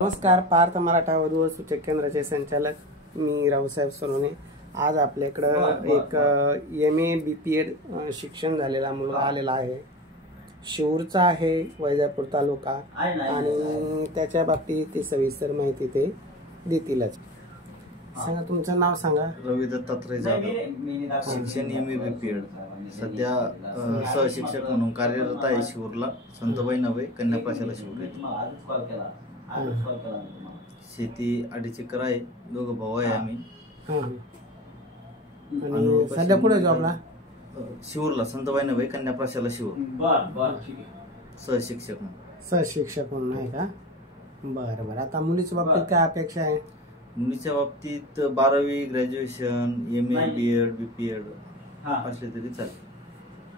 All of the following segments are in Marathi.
नमस्कार, पार्थ मराठा वधू व सूचक केंद्राचे संचालक मी रावसाहेब सोनवणे। आज आपल्याकडं एक MA-BPEd शिक्षण झालेला मुलगा आलेला आहे। शिवूरचा आहे, वैजापूर तालुका, आणि त्याच्या बाबतीत ती सविस्तर माहिती ते देतीलच। सांगा, तुमचं नाव सांगा। रवी दत्तात्रय जाधव, शिक्षण MA-BPEd, सध्या सहशिक्षक म्हणून कार्यरत आहे शिवूरला, संतबाई नव्हे, कन्या प्रशाला शिवूर। शेती 2.5 एकर आहे, दोघं भाऊ आहे आम्ही। आणि सध्या कुठे जॉबला? शिवूरला, संतबाई नव्हे, कन्या प्रशाला शिवूर। सहशिक्षक म्हणून आहे का? बरं बरं। आता मुलीच्या बाबतीत काय अपेक्षा आहे? मुलीच्या बाबतीत 12वी, ग्रॅज्युएशन, MA-BEd, BPEd असले तरी चालेल।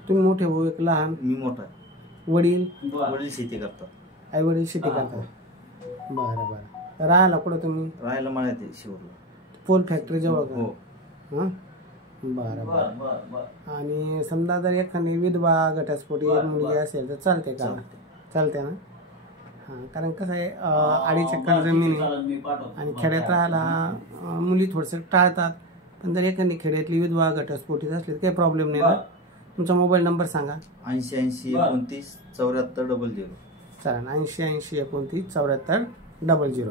तुम्ही मोठे भाऊ, एक लहान? मी मोठा आहे। वडील शेती करतात। आई वडील शेती करतात। बरं बरं। राहायला कुठं तुम्ही? राहायला मळ्यात आहे, शिवूरला, पोल फॅक्टरी जवळ का? हो। बरं बरं। आणि समजा जर एखादी विधवा घटस्फोटी मुलगी असेल तर चालते का? चालते ना? हां, कारण कसं आहे, 2.5 एकर जमीन आहे आणि खेड्यात राहायला मुली थोडंसं टाळतात, पण जर एखादी खेड्यातली विधवा घटस्फोटीत असली तर काही प्रॉब्लेम नाही ना? तुमचा मोबाईल नंबर सांगा। 80 80 29 74 00। चालेल, 80 80 29 74 00।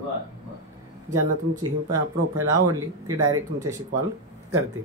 ज्यांना तुमची ही प्रोफाईल आवडली ते डायरेक्ट तुमच्याशी कॉल करते।